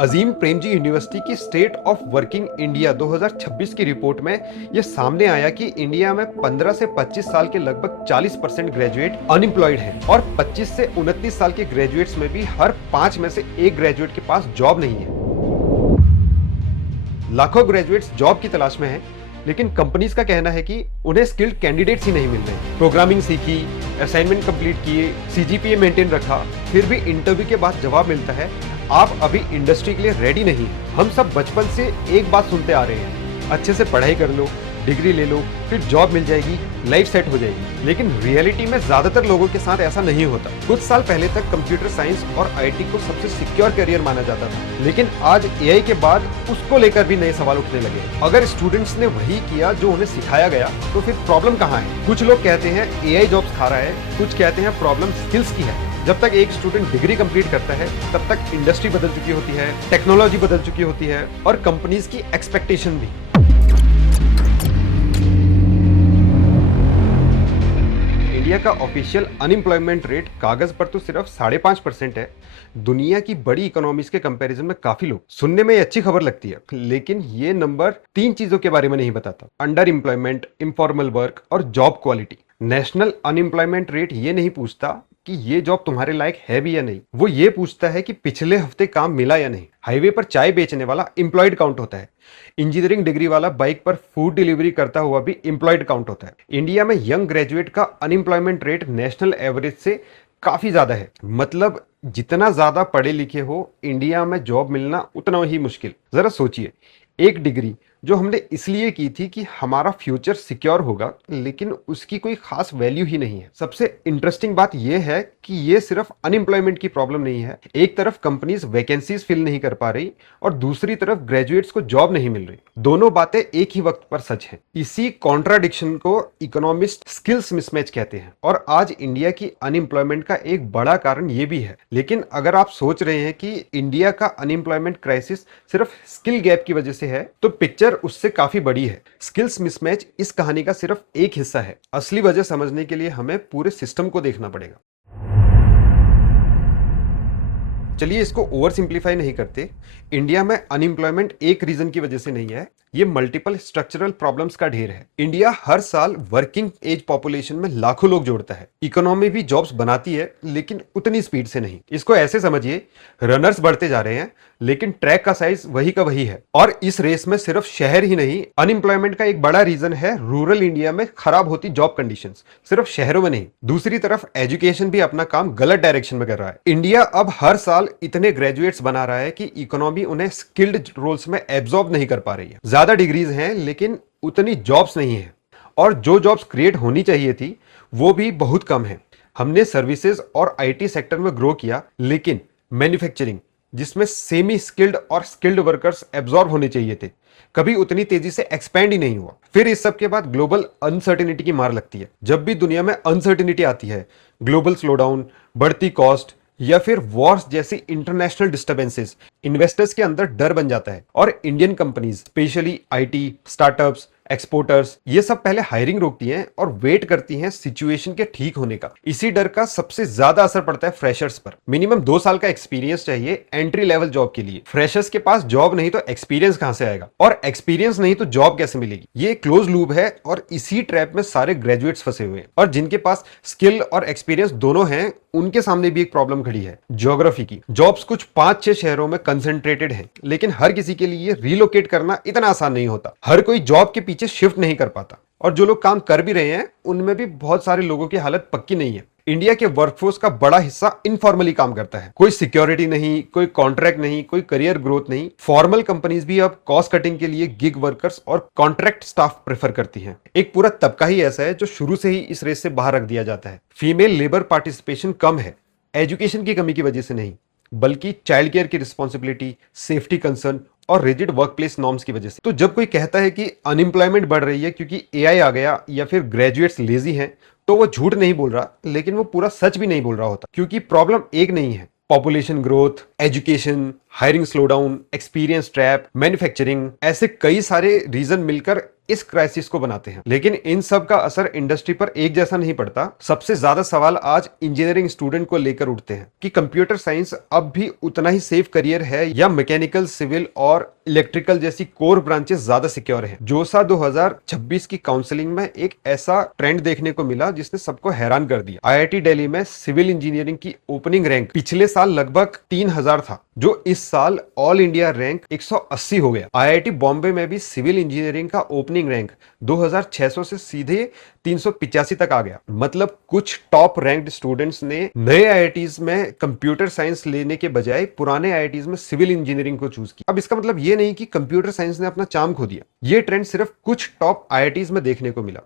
Azim Premji university की state of working India 2026 की report में यह सामने आया कि इंडिया में 15 से 25 साल के लगभग 40% ग्रेजुएट अनएम्प्लॉयड हैं और 25 से 29 साल के ग्रेजुएट्स में भी हर 5 में से एक ग्रेजुएट के पास जॉब नहीं है। लाखों ग्रेजुएट्स जॉब की तलाश में हैं, लेकिन कंपनीज का कहना है कि उन्हें स्किल्ड कैंडिडेट्स ही नहीं मिल रहे। प्रोग्रामिंग सीखी, असाइनमेंट कंप्लीट किए, सीजीपीए मेंटेन रखा, फिर भी इंटरव्यू के बाद जवाब मिलता है आप अभी इंडस्ट्री के लिए रेडी नहीं हैं। हम सब बचपन से एक बात सुनते आ रहे हैं, अच्छे से पढ़ाई कर लो, डिग्री ले लो, फिर जॉब मिल जाएगी, लाइफ सेट हो जाएगी। लेकिन रियलिटी में ज्यादातर लोगों के साथ ऐसा नहीं होता। कुछ साल पहले तक कंप्यूटर साइंस और आईटी को सबसे सिक्योर करियर माना जाता था, लेकिन आज एआई के बाद उसको लेकर भी नए सवाल उठने लगे। अगर स्टूडेंट्स ने वही किया जो उन्हें सिखाया गया तो फिर प्रॉब्लम कहाँ है? कुछ लोग कहते हैं एआई जॉब्स खा रहा है, कुछ कहते हैं प्रॉब्लम स्किल्स की है। जब तक एक स्टूडेंट डिग्री कंप्लीट करता है तब तक इंडस्ट्री बदल चुकी होती है, टेक्नोलॉजी बदल चुकी होती है और कंपनीज की एक्सपेक्टेशन भी। इंडिया का ऑफिशियल अनएम्प्लॉयमेंट रेट कागज पर तो सिर्फ 5.5% है। दुनिया की बड़ी इकोनॉमीज के कंपैरिजन में काफी लोग सुनने में अच्छी खबर लगती है, लेकिन ये नंबर 3 चीजों के बारे में नहीं बताता: अंडर एम्प्लॉयमेंट, इनफॉर्मल वर्क और job quality. National unemployment rate ये नहीं पूछता कि ये जॉब तुम्हारे लायक है भी या नहीं, वो ये पूछता है कि पिछले हफ्ते काम मिला या नहीं। हाईवे पर चाय बेचने वाला एम्प्लॉयड काउंट होता है, इंजीनियरिंग डिग्री वाला बाइक पर फूड डिलीवरी करता हुआ भी एम्प्लॉयड काउंट होता है। इंडिया में यंग ग्रेजुएट का अनएम्प्लॉयमेंट रेट नेशनल एवरेज से काफी ज्यादा है। मतलब जितना ज्यादा पढ़े लिखे हो, इंडिया में जॉब मिलना उतना ही मुश्किल। जरा सोचिए, एक डिग्री जो हमने इसलिए की थी कि हमारा फ्यूचर सिक्योर होगा, लेकिन उसकी कोई खास वैल्यू ही नहीं है। सबसे इंटरेस्टिंग बात यह है कि यह सिर्फ अनएम्प्लॉयमेंट की प्रॉब्लम नहीं है। एक तरफ कंपनीज वैकेंसीज फिल नहीं कर पा रही और दूसरी तरफ ग्रेजुएट्स को जॉब नहीं मिल रही। दोनों बातें एक ही वक्त पर सच हैं। इसी कॉन्ट्राडिक्शन को इकोनॉमिस्ट स्किल्स मिसमैच कहते हैं और आज इंडिया की अनएम्प्लॉयमेंट का एक बड़ा कारण यह भी है। लेकिन अगर आप सोच रहे हैं कि इंडिया का अनएम्प्लॉयमेंट क्राइसिस सिर्फ स्किल गैप की वजह से है, तो पिक्चर उससे काफी बड़ी है। स्किल्स मिसमैच इस कहानी का सिर्फ एक हिस्सा है। असली वजह समझने के लिए हमें पूरे सिस्टम को देखना पड़ेगा। चलिए इसको ओवर सिंप्लीफाई नहीं करते। इंडिया में अनएम्प्लॉयमेंट एक रीजन की वजह से नहीं है, ये मल्टीपल स्ट्रक्चरल प्रॉब्लम्स का ढेर है। इंडिया हर साल वर्किंग एज पॉपुलेशन में लाखों लोग जोड़ता है। इकोनॉमी भी जॉब्स बनाती है, लेकिन उतनी स्पीड से नहीं। इसको ऐसे समझिए, रनर्स बढ़ते जा रहे हैं, लेकिन ट्रैक का साइज वही का वही है। और इस रेस में सिर्फ शहर ही नहीं, अनएम्प्लॉयमेंट का एक बड़ा रीजन है रूरल इंडिया में खराब होती जॉब कंडीशंस। सिर्फ शहरों में नहीं, दूसरी तरफ एजुकेशन भी अपना काम गलत डायरेक्शन में कर रहा है। इंडिया अब हर साल इतने ग्रेजुएट्स बना रहा है कि इकोनॉमी उन्हें स्किल्ड रोल्स में एब्जॉर्ब नहीं कर पा रही है। ज्यादा डिग्रीज हैं, लेकिन उतनी जॉब्स नहीं है, और जो जॉब्स क्रिएट होनी चाहिए थी वो भी बहुत कम है। हमने सर्विसेज और आईटी सेक्टर में ग्रो किया, लेकिन मैन्युफैक्चरिंग, जिसमें सेमी स्किल्ड और स्किल्ड वर्कर्स एब्जॉर्ब होने चाहिए थे, कभी उतनी तेजी से एक्सपैंड ही नहीं हुआ। फिर इस सब के बाद ग्लोबल अनसर्टेनिटी की मार लगती है। जब भी दुनिया में अनसर्टेनिटी आती है, ग्लोबल स्लोडाउन, बढ़ती कॉस्ट या फिर वॉर्स जैसी इंटरनेशनल डिस्टर्बेंसेस, इन्वेस्टर्स के अंदर डर बन जाता है। और Indian companies, specially IT, startups, exporters, ये सब पहले हायरिंग रोकती हैं और वेट करती हैं सिचुएशन के ठीक होने का। इसी डर का सबसे ज्यादा असर पड़ता है फ्रेशर्स पर। मिनिमम 2 साल का एक्सपीरियंस चाहिए एंट्री लेवल जॉब के लिए। फ्रेशर्स के पास जॉब नहीं तो एक्सपीरियंस कहां से आएगा, और एक्सपीरियंस नहीं तो जॉब कैसे मिलेगी? ये क्लोज लूप है और इसी ट्रैप में सारे ग्रेजुएट्स फंसे हुए हैं। और जिनके पास स्किल और एक्सपीरियंस दोनों हैं, उनके सामने भी एक प्रॉब्लम खड़ी है, ज्योग्राफी की। जॉब्स कुछ 5-6 शहरों में कंसंट्रेटेड है, लेकिन हर किसी के लिए रिलोकेट करना इतना आसान नहीं होता। हर कोई जॉब के पीछे शिफ्ट नहीं कर पाता, और जो लोग काम कर भी रहे हैं उनमें भी बहुत सारे लोगों की हालत पक्की नहीं है। इंडिया के वर्कफोर्स का बड़ा हिस्सा इनफॉर्मली काम करता है। कोई सिक्योरिटी नहीं, कोई कॉन्ट्रैक्ट नहीं, कोई करियर ग्रोथ नहीं। फॉर्मल कंपनीज भी अब कॉस्ट कटिंग के लिए गिग वर्कर्स और कॉन्ट्रैक्ट स्टाफ प्रेफर करती हैं। एक पूरा तबका ही ऐसा है जो शुरू से ही इस रेस से बाहर रख दिया जाता है। फीमेल लेबर पार्टिसिपेशन कम है, एजुकेशन की कमी की वजह से नहीं, बल्कि चाइल्ड केयर की रिस्पॉन्सिबिलिटी, सेफ्टी कंसर्न और रिजिड वर्कप्लेस नॉर्म्स की वजह से। तो जब कोई कहता है कि अनएम्प्लॉयमेंट बढ़ रही है क्योंकि एआई आ गया या फिर ग्रेजुएट्स लेजी हैं, तो वो झूठ नहीं बोल रहा, लेकिन वो पूरा सच भी नहीं बोल रहा होता। क्योंकि प्रॉब्लम एक नहीं है। Population growth, education, hiring slowdown, experience trap, manufacturing, ऐसे कई सारे रीजन मिलकर इस क्राइसिस को बनाते हैं। लेकिन इन सब का असर इंडस्ट्री पर एक जैसा नहीं पड़ता। सबसे ज्यादा सवाल आज इंजीनियरिंग स्टूडेंट को लेकर उठते हैं कि कंप्यूटर साइंस अब भी उतना ही सेफ करियर है या मैकेनिकल, सिविल और इलेक्ट्रिकल जैसी कोर ब्रांचेस ज्यादा सिक्योर हैं। जोसा 2026 की काउंसलिंग में एक ऐसा ट्रेंड देखने को मिला जिसने सबको हैरान कर दिया। आईआईटी दिल्ली में सिविल इंजीनियरिंग की ओपनिंग रैंक पिछले साल लगभग 3000 था, जो इस साल ऑल इंडिया रैंक 180 हो गया। आईआईटी बॉम्बे में भी सिविल इंजीनियरिंग का ओपनिंग रैंक 2600 से सीधे 385 तक आ गया। मतलब कुछ टॉप रैंक्ड स्टूडेंट्स ने नए आईआईटीज में कंप्यूटर साइंस लेने के बजाय पुराने आईआईटीज में सिविल इंजीनियरिंग को चूज किया। अब इसका मतलब ये नहीं कि कंप्यूटर साइंस ने अपना चार्म खो दिया। ये ट्रेंड सिर्फ कुछ टॉप आईआईटीज में देखने को मिला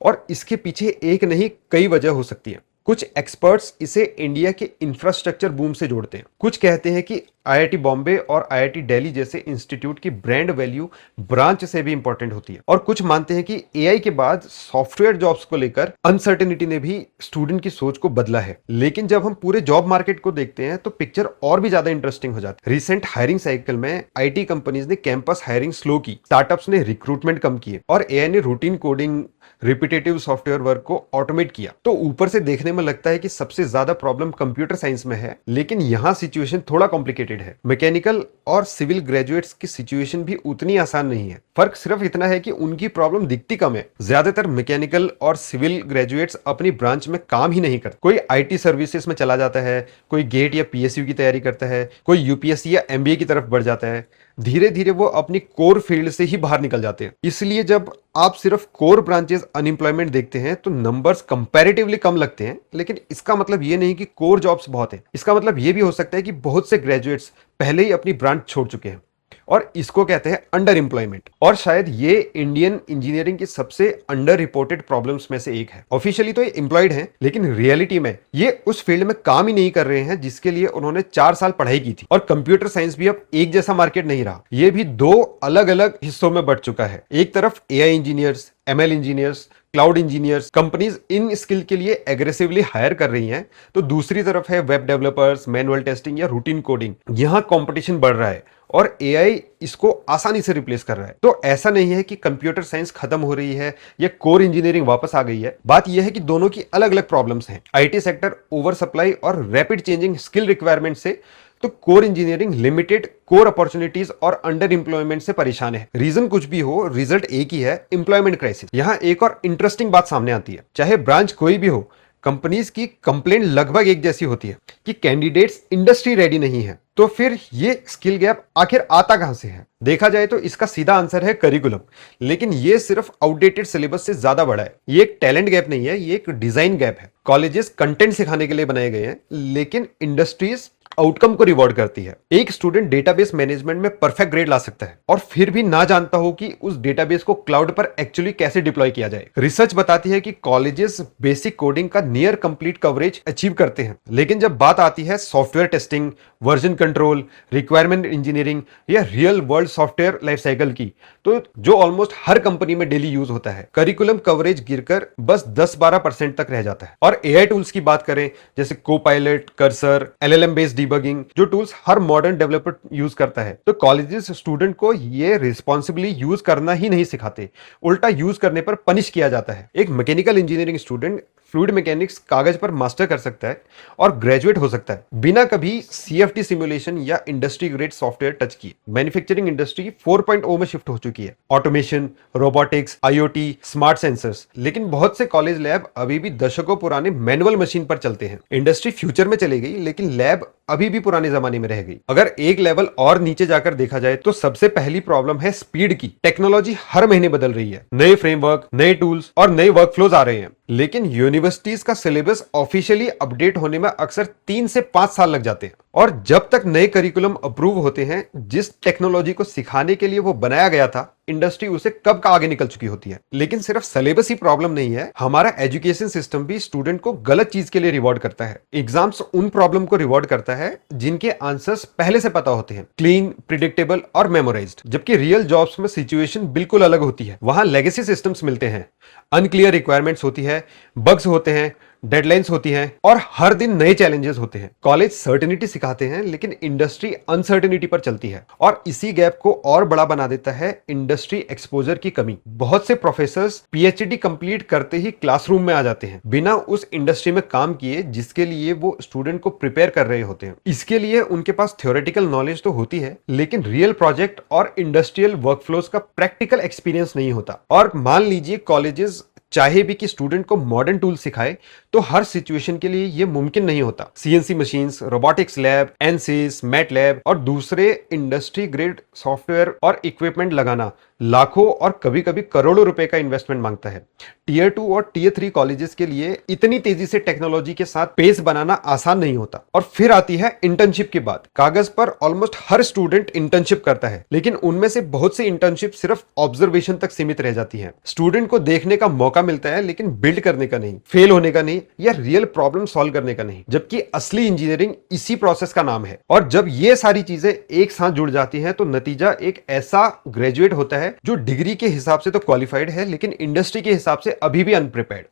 और इसके पीछे एक नहीं कई वजह हो सकती है। कुछ एक्सपर्ट्स इसे इंडिया के इंफ्रास्ट्रक्चर बूम से जोड़ते हैं। कुछ कहते हैं कि आईआईटी बॉम्बे और आईआईटी दिल्ली जैसे इंस्टीट्यूट की ब्रांड वैल्यू ब्रांच से भी इंपॉर्टेंट होती है। और कुछ मानते हैं कि एआई के बाद सॉफ्टवेयर जॉब्स को लेकर अनसर्टेनिटी ने भी स्टूडेंट की सोच को बदला है। लेकिन जब हम पूरे जॉब मार्केट को देखते हैं तो पिक्चर और भी ज्यादा इंटरेस्टिंग हो जाती है। रिसेंट हायरिंग साइकिल में आईटी कंपनीज ने कैंपस हायरिंग स्लो की, स्टार्टअप्स ने रिक्रूटमेंट कम किए और एआई ने routine coding, repetitive software work को ऑटोमेट किया। तो ऊपर से देखने में लगता है कि सबसे ज्यादा प्रॉब्लम कंप्यूटर साइंस में है, लेकिन यहां सिचुएशन थोड़ा कॉम्प्लिकेटेड है। मैकेनिकल और सिविल ग्रेजुएट्स की सिचुएशन भी उतनी आसान नहीं है। फर्क सिर्फ इतना है कि उनकी प्रॉब्लम दिखती कम है। ज्यादातर मैकेनिकल और सिविल ग्रेजुएट्स अपनी ब्रांच में काम ही नहीं करते। कोई आईटी सर्विसेज में चला जाता है, कोई गेट या पीएसयू की तैयारी करता है, कोई यूपीएससी या एमबीए की तरफ बढ़ जाता है। धीरे धीरे वो अपनी कोर फील्ड से ही बाहर निकल जाते हैं। इसलिए जब आप सिर्फ कोर ब्रांचेस अनएम्प्लॉयमेंट देखते हैं तो नंबर्स कंपैरेटिवली कम लगते हैं, लेकिन इसका मतलब ये नहीं कि कोर जॉब्स बहुत हैं। इसका मतलब ये भी हो सकता है कि बहुत से ग्रेजुएट्स पहले ही अपनी ब्रांच छोड़ चुके हैं और इसको कहते हैं अंडर एम्प्लॉयमेंट। और शायद ये इंडियन इंजीनियरिंग की सबसे अंडर रिपोर्टेड प्रॉब्लम्स में से एक है। ऑफिशियली तो ये एम्प्लॉयड हैं, लेकिन रियलिटी में ये उस फील्ड में काम ही नहीं कर रहे हैं जिसके लिए उन्होंने 4 साल पढ़ाई की थी। और कंप्यूटर साइंस भी अब एक जैसा मार्केट नहीं रहा, ये भी 2 अलग अलग हिस्सों में बंट चुका है। एक तरफ AI engineers, ML engineers, cloud engineers, companies in skill के लिए एग्रेसिवली हायर कर रही हैं, तो दूसरी तरफ है वेब डेवलपर्स, मैनुअल टेस्टिंग या रूटीन कोडिंग। यहां कंपटीशन बढ़ रहा है और एआई इसको आसानी से रिप्लेस कर रहा है। तो ऐसा नहीं है कि कंप्यूटर साइंस खत्म हो रही है या कोर इंजीनियरिंग वापस आ गई है। बात यह है कि दोनों की अलग अलग प्रॉब्लम्स हैं। आईटी सेक्टर ओवर सप्लाई और रैपिड चेंजिंग स्किल रिक्वायरमेंट से, तो core engineering limited core opportunities और अंडर एम्प्लॉयमेंट से परेशान है। रीजन कुछ भी हो, रिजल्ट एक ही है, एम्प्लॉयमेंट क्राइसिस। यहां एक और इंटरेस्टिंग बात सामने आती है। चाहे ब्रांच कोई भी हो, कंपनीज की कंप्लेंट लगभग एक जैसी होती है कि कैंडिडेट्स इंडस्ट्री रेडी नहीं है। तो फिर ये स्किल गैप आखिर आता कहां से है? देखा जाए तो इसका सीधा आंसर है करिकुलम, लेकिन ये सिर्फ आउटडेटेड सिलेबस से ज्यादा बड़ा है। ये एक टैलेंट गैप नहीं है, ये एक डिजाइन गैप है। कॉलेजेस कंटेंट सिखाने के लिए बनाए गए हैं, लेकिन इंडस्ट्रीज आउटकम को रिवॉर्ड करती है। एक स्टूडेंट डेटाबेस मैनेजमेंट में परफेक्ट ग्रेड ला सकता है और फिर भी ना जानता हो कि उस डेटाबेस को क्लाउड पर एक्चुअली कैसे डिप्लॉय किया जाए। रिसर्च बताती है कि कॉलेजेस बेसिक कोडिंग का नियर कंप्लीट कवरेज अचीव करते हैं, लेकिन जब बात आती है software testing, version control, requirement engineering या real world software life cycle की, तो जो ऑलमोस्ट हर कंपनी में डेली यूज होता है, करिकुलम कवरेज गिरकर बस 10-12% तक रह जाता है। और एआई टूल्स की बात करें, जैसे Copilot, cursor, LLM based debugging, जो टूल्स हर मॉडर्न डेवलपर यूज करता है, तो कॉलेजेस स्टूडेंट को ये रिस्पॉन्सिबली यूज करना ही नहीं सिखाते, उल्टा यूज करने पर पनिश किया जाता है। एक mechanical engineering student fluid mechanics कागज पर मास्टर कर सकता है और ग्रेजुएट हो सकता है बिना कभी सीएफटी सिमुलेशन या इंडस्ट्री ग्रेड सॉफ्टवेयर टच किए। मैन्युफैक्चरिंग इंडस्ट्री 4.0 में शिफ्ट हो चुकी है, automation, robotics, IoT, smart sensors, लेकिन बहुत से कॉलेज लैब अभी भी दशकों पुराने मैनुअल मशीन पर चलते हैं। इंडस्ट्री फ्यूचर में चली गई, लेकिन लैब अभी भी पुराने जमाने में रह गई। अगर एक लेवल और नीचे जाकर देखा जाए तो सबसे पहली प्रॉब्लम है स्पीड की। टेक्नोलॉजी हर महीने बदल रही है, नए फ्रेमवर्क, नए टूल्स और नए वर्कफ्लोज आ रहे हैं, लेकिन यूनिवर्सिटीज का सिलेबस ऑफिशियली अपडेट होने में अक्सर 3 से 5 साल लग जाते हैं। और जब तक नए करिकुलम अप्रूव होते हैं, जिस टेक्नोलॉजी को सिखाने के लिए वो बनाया गया था, इंडस्ट्री उसे कब का आगे निकल चुकी होती है। लेकिन सिर्फ सिलेबस ही प्रॉब्लम नहीं है, हमारा एजुकेशन सिस्टम भी स्टूडेंट को गलत चीज के लिए रिवॉर्ड करता है। एग्जाम्स उन प्रॉब्लम को रिवॉर्ड करता है जिनके आंसर्स पहले से पता होते हैं, क्लीन, प्रिडिक्टेबल और मेमोराइज्ड। जबकि रियल जॉब्स में सिचुएशन बिल्कुल अलग होती है। वहां लेगेसी सिस्टम्स मिलते हैं, अनक्लियर रिक्वायरमेंट्स होती है, बग्स होते हैं, डेडलाइंस होती हैं और हर दिन नए चैलेंजेस होते हैं। कॉलेज सर्टेनिटी सिखाते हैं लेकिन इंडस्ट्री अनसर्टेनिटी पर चलती है और इसी गैप को और बड़ा बना देता है इंडस्ट्री एक्सपोजर की कमी। बहुत से प्रोफेसर्स पीएचडी कंप्लीट करते ही क्लासरूम में आ जाते हैं बिना उस इंडस्ट्री में काम किए जिसके लिए वो स्टूडेंट को प्रिपेयर कर रहे होते हैं। इसके लिए उनके पास थ्योरेटिकल नॉलेज तो होती है लेकिन रियल प्रोजेक्ट और इंडस्ट्रियल वर्कफ्लोज का प्रैक्टिकल एक्सपीरियंस नहीं होता। और मान लीजिए कॉलेजेस चाहे भी कि स्टूडेंट को मॉडर्न टूल सिखाए तो हर सिचुएशन के लिए यह मुमकिन नहीं होता। CNC machines, robotics lab, ANSYS, MATLAB और दूसरे इंडस्ट्री ग्रेड सॉफ्टवेयर और इक्विपमेंट लगाना लाखों और कभी कभी करोड़ों रुपए का इन्वेस्टमेंट मांगता है। टीयर 2 और टीयर 3 कॉलेजेस के लिए इतनी तेजी से टेक्नोलॉजी के साथ पेस बनाना आसान नहीं होता। और फिर आती है इंटर्नशिप की बात। कागज पर ऑलमोस्ट हर स्टूडेंट इंटर्नशिप करता है लेकिन उनमें से बहुत सी इंटर्नशिप सिर्फ ऑब्जर्वेशन तक सीमित रह जाती है। स्टूडेंट को देखने का मौका मिलता है लेकिन बिल्ड करने का नहीं, फेल होने का नहीं या रियल प्रॉब्लम सॉल्व करने का नहीं, जबकि असली इंजीनियरिंग इसी प्रोसेस का नाम है। और जब ये सारी चीजें एक साथ जुड़ जाती हैं तो नतीजा एक ऐसा ग्रेजुएट होता है जो डिग्री के हिसाब से तो क्वालिफाइड है लेकिन इंडस्ट्री के हिसाब से अभी भी अनप्रिपेयर्ड।